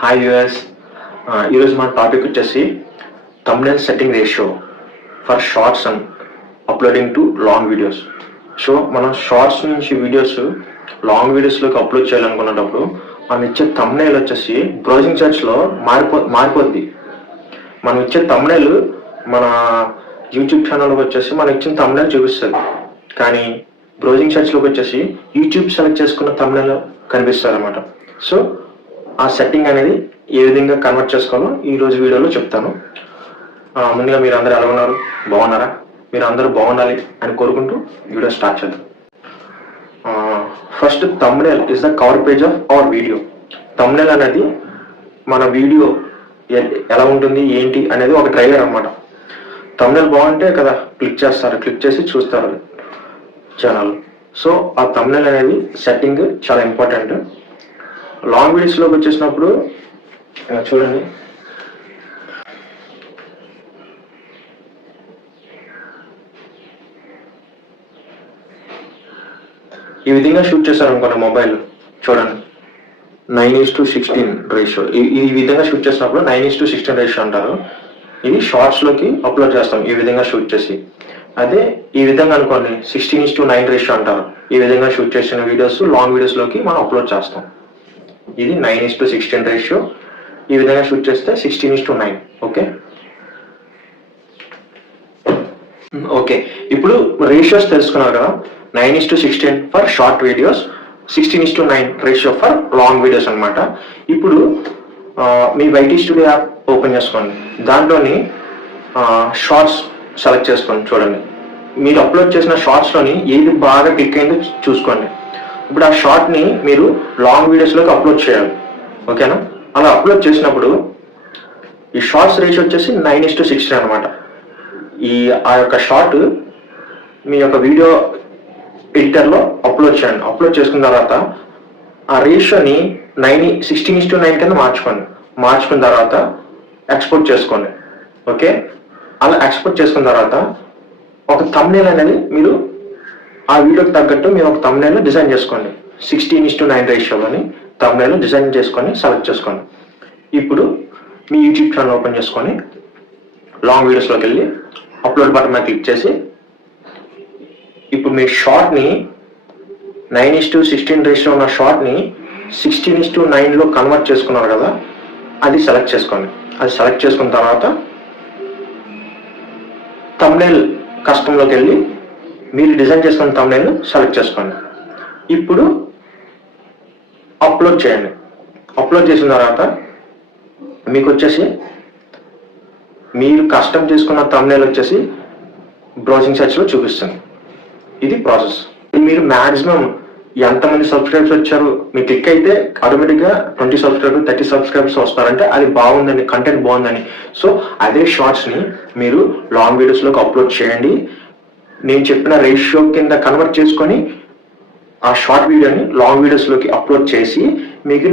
Hi US. ఈరోజు మన topic వచ్చేసి thumbnail setting ratio for shorts and uploading to long videos. So మనం shorts నుంచి వీడియోస్ లాంగ్ వీడియోస్లోకి అప్లోడ్ చేయాలనుకున్నప్పుడు మనం ఇచ్చే thumbnail వచ్చేసి బ్రౌజింగ్ సెర్చ్లో మారిపోద్ది. మనం ఇచ్చే thumbnail మన యూట్యూబ్ ఛానల్లోకి వచ్చేసి మనం ఇచ్చిన thumbnail చూపిస్తుంది, కానీ బ్రౌజింగ్ సెర్చ్లోకి వచ్చేసి యూట్యూబ్ సెలెక్ట్ చేసుకున్న thumbnail కనిపిస్తుంది అనమాట. సో ఆ సెట్టింగ్ అనేది ఏ విధంగా కన్వర్ట్ చేసుకోవాలో ఈరోజు వీడియోలో చెప్తాను. ముందుగా మీరు అందరూ ఎలా ఉన్నారు? బాగున్నారా? మీరు అందరూ బాగుండాలి అని కోరుకుంటూ వీడియో స్టార్ట్ చేద్దాం. First, thumbnail is the cover page of our video. thumbnail అనేది మన వీడియో ఎలా ఉంటుంది ఏంటి అనేది ఒక ట్రైలర్ అనమాట. thumbnail బాగుంటే కదా క్లిక్ చేస్తారు, క్లిక్ చేసి చూస్తారు ఛానల్. సో ఆ thumbnail అనేది సెట్టింగ్ చాలా ఇంపార్టెంట్. లాంగ్ వీడియోస్లోకి వచ్చేసినప్పుడు చూడండి, ఈ విధంగా షూట్ చేస్తారు అనుకోండి మొబైల్, చూడండి 9:16 రేషియో. ఈ విధంగా షూట్ చేసినప్పుడు 9:16 రేషియో అంటారు. ఇది షార్ట్స్లోకి అప్లోడ్ చేస్తాం ఈ విధంగా షూట్ చేసి. అదే ఈ విధంగా అనుకోండి 16:9 రేషియో అంటారు. ఈ విధంగా షూట్ చేసిన వీడియోస్ లాంగ్ వీడియోస్లోకి మనం అప్లోడ్ చేస్తాం. ఇది 9:16 రేషియో. ఈ విధంగా షూట్ చేస్తే 16:9. ఓకే, ఇప్పుడు రేషియోస్ తెలుసుకున్నారు కదా. 9:16 for short videos, 16:9 ratio for long videos అనమాట. ఇప్పుడు మీ వైటీ స్టూడియో యాప్ ఓపెన్ చేసుకోండి. దాంట్లోని షార్ట్స్ సెలెక్ట్ చేసుకోండి. చూడండి, మీరు అప్లోడ్ చేసిన షార్ట్స్లోని ఏది బాగా క్లిక్ అయిందో చూసుకోండి. ఇప్పుడు ఆ షార్ట్ని మీరు లాంగ్ వీడియోస్లోకి అప్లోడ్ చేయాలి. ఓకేనా? అలా అప్లోడ్ చేసినప్పుడు ఈ షార్ట్స్ రేషియో వచ్చేసి 9:16 అనమాట. ఆ యొక్క షార్ట్ మీ యొక్క వీడియో ఎడిటర్లో అప్లోడ్ చేయండి. అప్లోడ్ చేసుకున్న తర్వాత ఆ రేషియోని 16:9 కింద మార్చుకున్న తర్వాత ఎక్స్పోర్ట్ చేసుకోండి. ఓకే, అలా ఎక్స్పోర్ట్ చేసుకున్న తర్వాత ఒక thumbnail అనేది మీరు ఆ వీడియోకి తగ్గట్టు మీరు ఒక thumbnail డిజైన్ చేసుకోండి. 16:9 రేషియోలోని thumbnail డిజైన్ చేసుకొని సెలెక్ట్ చేసుకోండి. ఇప్పుడు మీ యూట్యూబ్ ఛానల్ ఓపెన్ చేసుకొని లాంగ్ వీడియోస్లోకి వెళ్ళి అప్లోడ్ బటన్ మీద క్లిక్ చేసి ఇప్పుడు మీ షార్ట్ని 9:16 రేషియో ఉన్న షార్ట్ని 16:9లో కన్వర్ట్ చేసుకున్నారు కదా, అది సెలెక్ట్ చేసుకోండి. అది సెలెక్ట్ చేసుకున్న తర్వాత thumbnail కస్టమ్లోకి వెళ్ళి మీరు డిజైన్ చేసుకున్న thumbnail సెలెక్ట్ చేసుకోండి. ఇప్పుడు అప్లోడ్ చేయండి. అప్లోడ్ చేసిన తర్వాత మీకు వచ్చేసి మీరు కస్టమ్ చేసుకున్న thumbnail వచ్చేసి బ్రౌజింగ్ సెర్చ్లో చూపిస్తుంది. ఇది ప్రాసెస్. మీరు మ్యాక్సిమం ఎంతమంది సబ్స్క్రైబర్స్ వచ్చారు, మీ క్లిక్ అయితే ఆటోమేటిక్గా 20 సబ్స్క్రైబర్స్ 30 సబ్స్క్రైబర్స్ వస్తారంటే అది బాగుందని, కంటెంట్ బాగుందని. సో అదే షార్ట్స్ని మీరు లాంగ్ వీడియోస్లోకి అప్లోడ్ చేయండి. నేను చెప్పిన రేషియో కింద కన్వర్ట్ చేసుకొని ఆ షార్ట్ వీడియోని లాంగ్ వీడియోస్లోకి అప్లోడ్ చేసి మీకు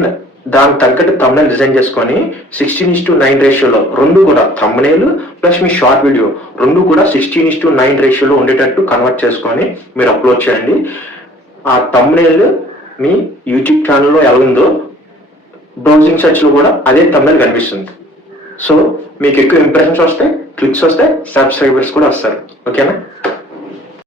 దానికి తగ్గట్టు thumbnail డిజైన్ చేసుకొని 16:9 రేషియోలో రెండు కూడా thumbnail ప్లస్ మీ షార్ట్ వీడియో రెండు కూడా 16:9 రేషియోలో ఉండేటట్టు కన్వర్ట్ చేసుకొని మీరు అప్లోడ్ చేయండి. ఆ thumbnail మీ యూట్యూబ్ ఛానల్లో ఎలా ఉందో బ్రౌజింగ్ సెర్చ్లో కూడా అదే thumbnail కనిపిస్తుంది. సో మీకు ఎక్కువ ఇంప్రెషన్స్ వస్తాయి, క్లిక్స్ వస్తాయి, సబ్స్క్రైబర్స్ కూడా వస్తారు. ఓకేనా?